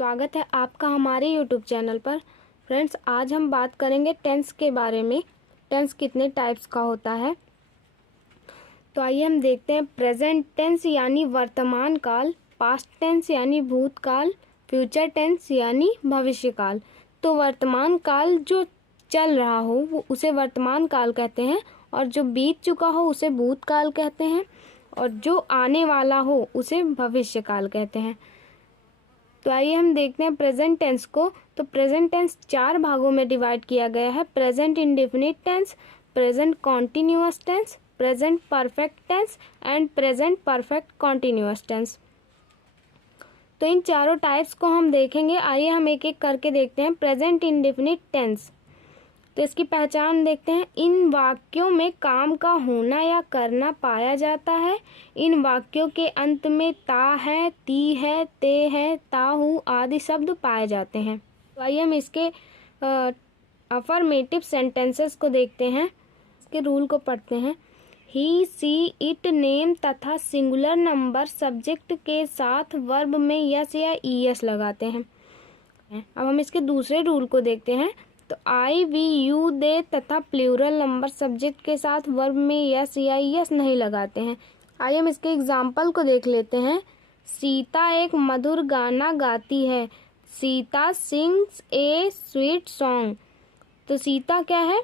स्वागत है आपका हमारे यूट्यूब चैनल पर। फ्रेंड्स, आज हम बात करेंगे टेंस के बारे में। टेंस कितने टाइप्स का होता है, तो आइए हम देखते हैं। प्रेजेंट टेंस यानी वर्तमान काल, पास्ट टेंस यानी भूतकाल, फ्यूचर टेंस यानी भविष्यकाल। तो वर्तमान काल जो चल रहा हो वो उसे वर्तमान काल कहते हैं, और जो बीत चुका हो उसे भूतकाल कहते हैं, और जो आने वाला हो उसे भविष्यकाल कहते हैं। तो आइए हम देखते हैं प्रेजेंट टेंस को। तो प्रेजेंट टेंस 4 भागों में डिवाइड किया गया है। Present indefinite tense, present continuous tense, present perfect tense and present perfect continuous tense. तो इन चारों टाइप्स को हम देखेंगे। आइए हम एक एक करके देखते हैं। प्रेजेंट इंडेफिनिट टेंस, तो इसकी पहचान देखते हैं। इन वाक्यों में काम का होना या करना पाया जाता है। इन वाक्यों के अंत में ता है, ती है, ते है, ताहू आदि शब्द पाए जाते हैं। तो आइए हम इसके अफर्मेटिव सेंटेंसेस को देखते हैं। इसके रूल को पढ़ते हैं। ही, सी, इट, नेम तथा सिंगुलर नंबर सब्जेक्ट के साथ वर्ब में यस या ईएस लगाते हैं। अब हम इसके दूसरे रूल को देखते हैं। तो आई, वी, यू, दे तथा प्लूरल नंबर सब्जेक्ट के साथ वर्ब में यस या यस नहीं लगाते हैं। आइए हम इसके एग्जाम्पल को देख लेते हैं। सीता एक मधुर गाना गाती है। सीता सिंग्स ए स्वीट सॉन्ग। तो सीता क्या है?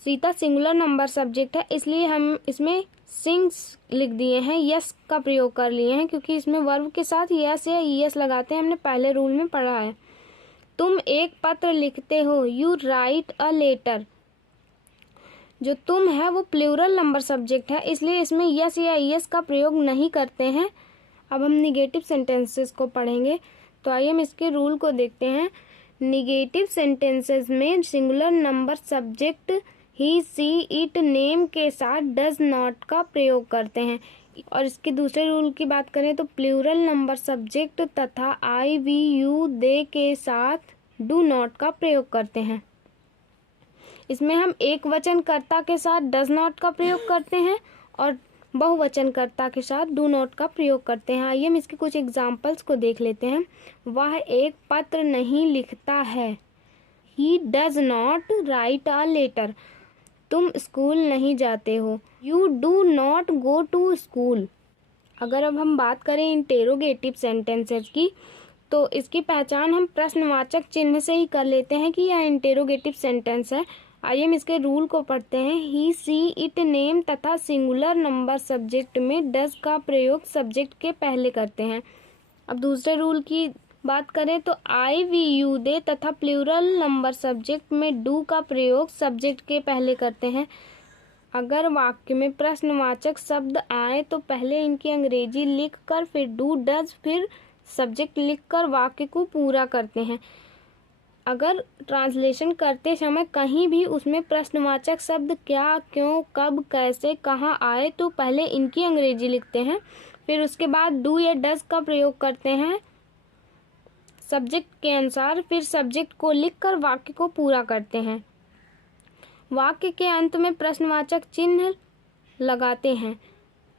सीता सिंगुलर नंबर सब्जेक्ट है, इसलिए हम इसमें सिंग्स लिख दिए हैं, यस का प्रयोग कर लिए हैं, क्योंकि इसमें वर्ब के साथ यस या ईएस लगाते हैं। हमने पहले रूल में पढ़ा है। तुम एक पत्र लिखते हो, यू राइट अ लेटर। जो तुम है वो प्लूरल नंबर सब्जेक्ट है, इसलिए इसमें यस या ईएस का प्रयोग नहीं करते हैं। अब हम निगेटिव सेंटेंसेस को पढ़ेंगे। तो आइए हम इसके रूल को देखते हैं। निगेटिव सेंटेंसेस में singular number subject he, she, it, name के साथ डज नॉट का प्रयोग करते हैं। और इसके दूसरे रूल की बात करें तो प्लूरल नंबर सब्जेक्ट तथा आई, वी, यू, दे के साथ डू नॉट का प्रयोग करते हैं। इसमें हम एक वचनकर्ता के साथ डज नॉट का प्रयोग करते हैं और बहुवचनकर्ता के साथ डू नॉट का प्रयोग करते हैं। आइए हम इसके कुछ एग्जाम्पल्स को देख लेते हैं। वह एक पत्र नहीं लिखता है। He does not write a letter. तुम स्कूल नहीं जाते हो। You do not go to school. अगर अब हम बात करें इंटेरोगेटिव सेंटेंसेस की, तो इसकी पहचान हम प्रश्नवाचक चिन्ह से ही कर लेते हैं कि यह इंटेरोगेटिव सेंटेंस है। आइए हम इसके रूल को पढ़ते हैं। ही, सी, इट, नेम तथा सिंगुलर नंबर सब्जेक्ट में डज का प्रयोग सब्जेक्ट के पहले करते हैं। अब दूसरे रूल की बात करें तो आई, वी, यू, दे तथा प्लूरल नंबर सब्जेक्ट में डू का प्रयोग सब्जेक्ट के पहले करते हैं। अगर वाक्य में प्रश्नवाचक शब्द आए तो पहले इनकी अंग्रेजी लिखकर फिर डू, डज, फिर सब्जेक्ट लिखकर वाक्य को पूरा करते हैं। अगर ट्रांसलेशन करते समय कहीं भी उसमें प्रश्नवाचक शब्द क्या, क्यों, कब, कैसे, कहाँ आए तो पहले इनकी अंग्रेजी लिखते हैं, फिर उसके बाद डू या डज का प्रयोग करते हैं सब्जेक्ट के अनुसार, फिर सब्जेक्ट को लिखकर वाक्य को पूरा करते हैं। वाक्य के अंत में प्रश्नवाचक चिन्ह लगाते हैं।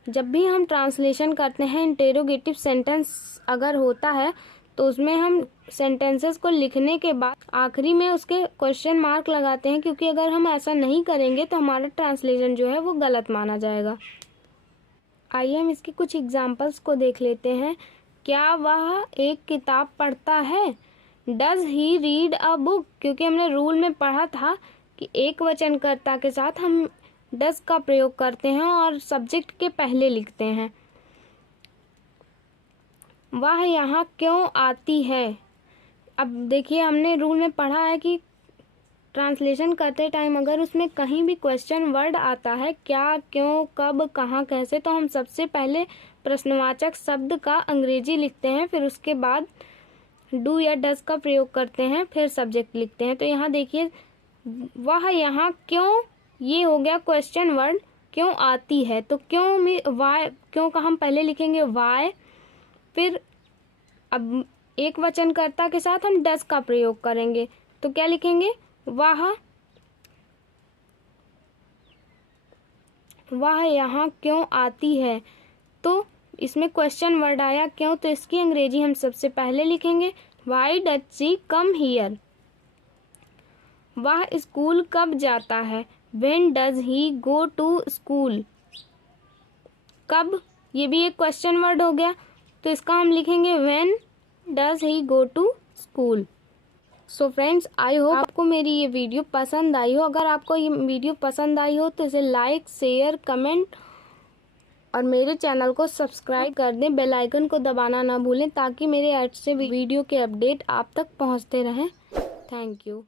जब भी हम ट्रांसलेशन करते हैं, इंटेरोगेटिव सेंटेंस अगर होता है तो उसमें हम सेंटेंसेस को लिखने के बाद आखिरी में उसके क्वेश्चन मार्क लगाते हैं, क्योंकि अगर हम ऐसा नहीं करेंगे तो हमारा ट्रांसलेशन जो है वो गलत माना जाएगा। आइए हम इसके कुछ एग्जाम्पल्स को देख लेते हैं। क्या वह एक किताब पढ़ता है? Does he read a book? क्योंकि हमने रूल में पढ़ा था कि एक वचनकर्ता के साथ हम डज का प्रयोग करते हैं और सब्जेक्ट के पहले लिखते हैं। वह यहाँ क्यों आती है? अब देखिए, हमने रूल में पढ़ा है कि ट्रांसलेशन करते टाइम अगर उसमें कहीं भी क्वेश्चन वर्ड आता है, क्या, क्यों, कब, कहाँ, कैसे, तो हम सबसे पहले प्रश्नवाचक शब्द का अंग्रेजी लिखते हैं, फिर उसके बाद डू या डज का प्रयोग करते हैं, फिर सब्जेक्ट लिखते हैं। तो यहाँ देखिए, वह यहाँ क्यों, ये हो गया क्वेश्चन वर्ड, क्यों आती है। तो क्यों में वाई, क्यों का हम पहले लिखेंगे वाई, फिर अब एक वचनकर्ता के साथ हम डज का प्रयोग करेंगे, तो क्या लिखेंगे? वह यहाँ क्यों आती है। तो इसमें क्वेश्चन वर्ड आया क्यों, तो इसकी अंग्रेजी हम सबसे पहले लिखेंगे, why does she come here? वह स्कूल कब जाता है? When does he go to school? कब, ये भी एक क्वेश्चन वर्ड हो गया, तो इसका हम लिखेंगे when does he go to school. So friends, I hope आपको मेरी ये वीडियो पसंद आई हो। अगर आपको ये वीडियो पसंद आई हो तो इसे लाइक, शेयर, कमेंट और मेरे चैनल को सब्सक्राइब कर दें। बेल आइकन को दबाना ना भूलें ताकि मेरे ऐड से वीडियो के अपडेट आप तक पहुंचते रहें। Thank you.